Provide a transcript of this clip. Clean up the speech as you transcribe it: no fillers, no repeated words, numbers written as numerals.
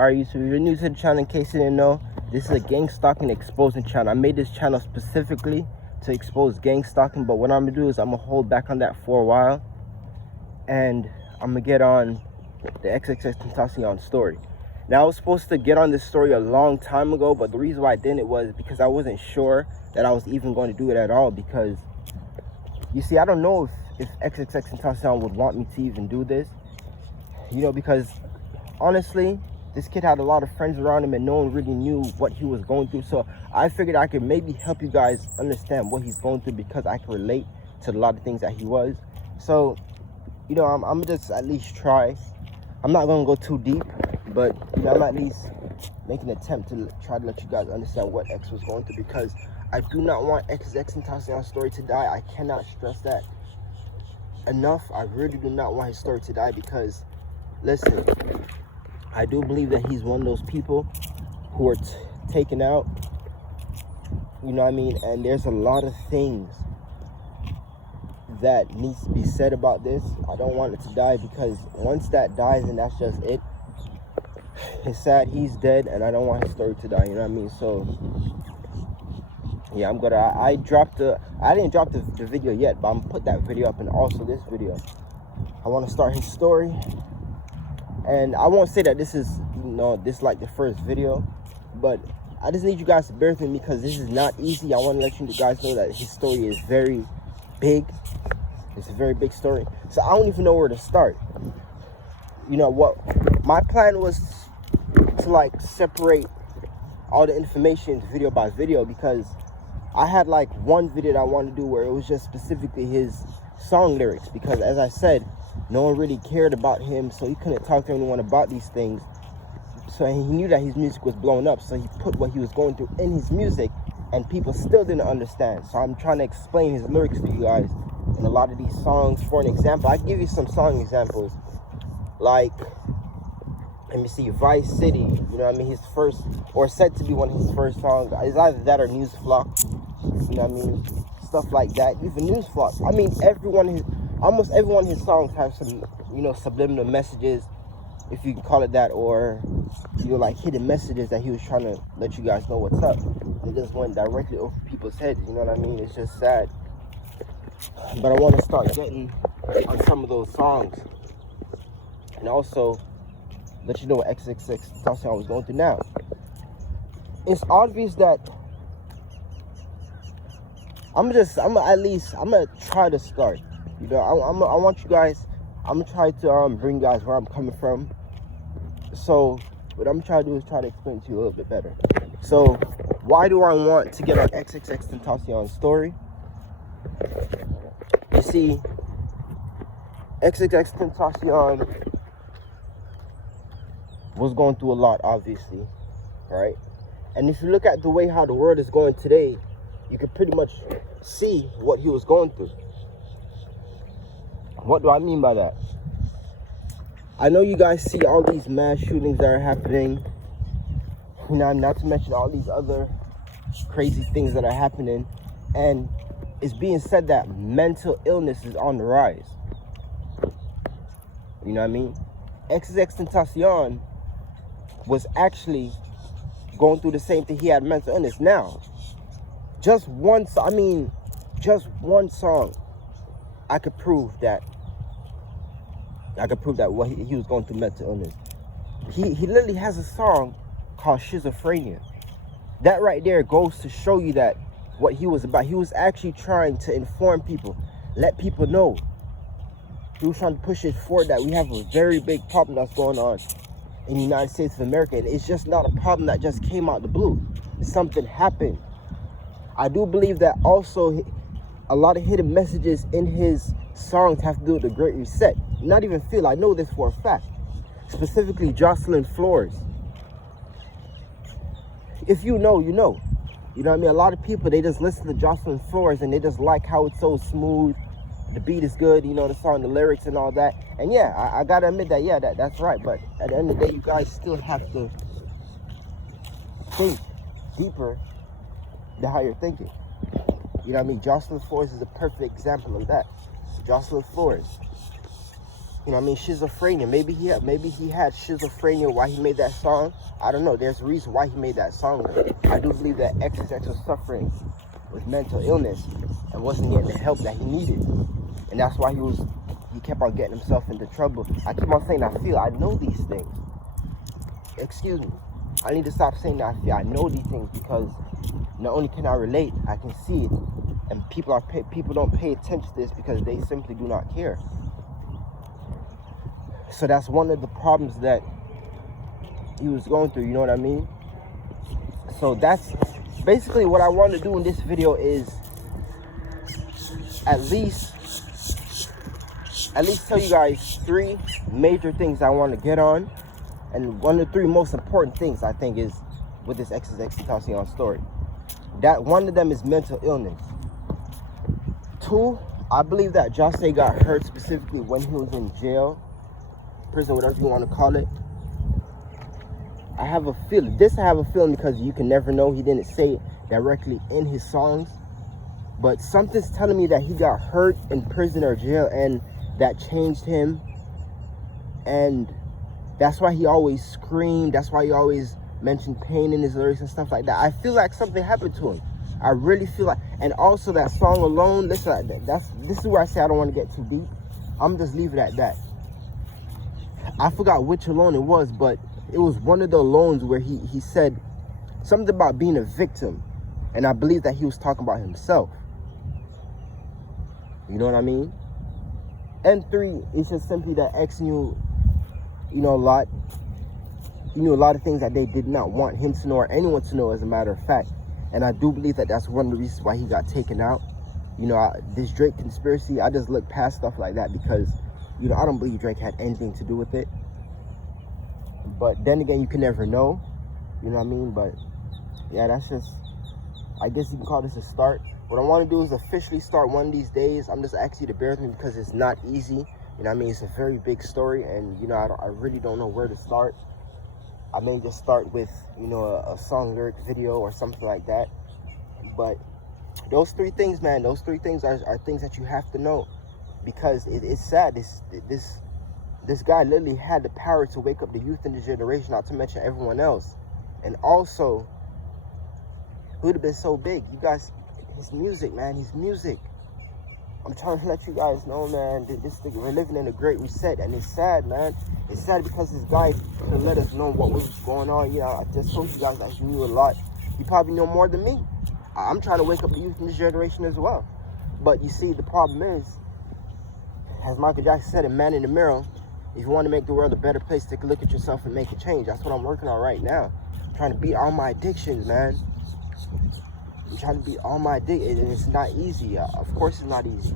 Alright, YouTube, if you're new to the channel, in case you didn't know, this is a gang stalking exposing channel. I made this channel specifically to expose gang stalking, but what I'm gonna do is I'm gonna hold back on that for a while, and I'm gonna get on the XXXTentacion story. Now, I was supposed to get on this story a long time ago, but the reason why I didn't was because I wasn't sure that I was even going to do it at all, because you see, I don't know if XXXTentacion would want me to even do this, you know, because honestly, this kid had a lot of friends around him and no one really knew what he was going through. So I figured I could maybe help you guys understand what he's going through, because I can relate to a lot of things that he was. So, you know, I'm just at least try. I'm not going to go too deep, but, you know, I'm at least making an attempt to try to let you guys understand what X was going through, because I do not want XXXTentacion's story to die. I cannot stress that enough. I really do not want his story to die, because, listen, I do believe that he's one of those people who are taken out, you know what I mean? And there's a lot of things that needs to be said about this. I don't want it to die, because once that dies, and that's just it. It's sad, he's dead, and I don't want his story to die, you know what I mean? So, yeah, I'm gonna, I didn't drop the video yet, but I'm gonna put that video up, and also this video. I want to start his story. And I won't say that this is, you know, this like the first video, but I just need you guys to bear with me, because this is not easy. I want to let you guys know that his story is very big. It's a very big story. So I don't even know where to start. You know what? My plan was to like separate all the information video by video, because I had like one video that I wanted to do where it was just specifically his song lyrics, because as I said, no one really cared about him, so he couldn't talk to anyone about these things. So he knew that his music was blowing up, so he put what he was going through in his music, and people still didn't understand. So I'm trying to explain his lyrics to you guys in a lot of these songs. For an example, I can give you some song examples. Like, let me see, Vice City, you know what I mean? His first, or said to be one of his first songs. It's either that or News Flock, you know what I mean? Stuff like that. Even News Flock. I mean, almost every one of his songs have some, you know, subliminal messages, if you can call it that, or, you know, like hidden messages that he was trying to let you guys know what's up. It just went directly over people's heads, you know what I mean? It's just sad. But I want to start getting on some of those songs, and also let you know what XXXTentacion was going through. Now, it's obvious that I'm gonna try to start. You know, I want you guys, I'm gonna try to bring you guys where I'm coming from. So what I'm trying to do is try to explain to you a little bit better. So why do I want to get on XXXTentacion's story? You see, XXXTentacion was going through a lot, obviously, right? And if you look at the way how the world is going today, you can pretty much see what he was going through. What do I mean by that? I know you guys see all these mass shootings that are happening, you know, not to mention all these other crazy things that are happening, and it's being said that mental illness is on the rise. You know what I mean? XXXTentacion was actually going through the same thing. He had mental illness. Now, just one song, I could prove that what he was going through mental illness. He literally has a song called Schizophrenia. That right there goes to show you that what he was about. He was actually trying to inform people, let people know. He was trying to push it forward that we have a very big problem that's going on in the United States of America. And it's just not a problem that just came out of the blue. Something happened. I do believe that also a lot of hidden messages in his songs have to do with the Great Reset. Not even feel, I know this for a fact. Specifically Jocelyn Flores. If you know, you know. You know what I mean? A lot of people, they just listen to Jocelyn Flores and they just like how it's so smooth. The beat is good, you know, the song, the lyrics and all that. And yeah, I gotta admit that, yeah, that's right. But at the end of the day, you guys still have to think deeper than how you're thinking. You know what I mean? Jocelyn Flores is a perfect example of that. Jocelyn Flores. you know what I mean, schizophrenia. Maybe he had schizophrenia while he made that song. I don't know. There's a reason why he made that song. I do believe that XXX was suffering with mental illness and wasn't getting the help that he needed. And that's why he kept on getting himself into trouble. I keep on saying I know these things. Excuse me. I need to stop saying that I know these things, because not only can I relate, I can see it. And people don't pay attention to this because they simply do not care. So that's one of the problems that he was going through, you know what I mean? So that's basically what I want to do in this video, is at least tell you guys 3 major things I want to get on. And one of the 3 most important things I think is with this XXXTentacion story. That one of them is mental illness. 2, I believe that Jahseh got hurt specifically when he was in jail, prison, whatever you want to call it. I have a feeling because you can never know. He didn't say it directly in his songs, but something's telling me that he got hurt in prison or jail, and that changed him. And that's why he always screamed. That's why he always mentioned pain in his lyrics and stuff like that. I feel like something happened to him. I really feel like, and also that song Alone, listen, this is where I say I don't want to get too deep. I'm just leave it at that. I forgot which Alone it was, but it was one of the Alones where he said something about being a victim. And I believe that he was talking about himself. You know what I mean? And 3, it's just simply that X knew, a lot. He knew a lot of things that they did not want him to know, or anyone to know, as a matter of fact. And I do believe that that's one of the reasons why he got taken out. This Drake conspiracy, I just look past stuff like that because, I don't believe Drake had anything to do with it. But then again, you can never know. You know what I mean? But yeah, that's just, I guess you can call this a start. What I want to do is officially start one of these days. I'm just asking you to bear with me because it's not easy. You know what I mean? It's a very big story, and I really don't know where to start. I may just start with, a song lyric video or something like that. But those 3 things, man, those 3 things are things that you have to know, because it's sad. This guy literally had the power to wake up the youth in the generation, not to mention everyone else. And also, he would have been so big. You guys, his music, man, his music. I'm trying to let you guys know, man, we're living in a great reset, and it's sad, man. It's sad because this guy could have let us know what was going on. I just told you guys that he knew a lot. He probably know more than me. I'm trying to wake up the youth in this generation as well. But you see, the problem is, as Michael Jackson said in Man in the Mirror, if you want to make the world a better place, take a look at yourself and make a change. That's what I'm working on right now. I'm trying to beat all my addictions, man. I'm trying to beat all my addictions, and it's not easy. Of course it's not easy.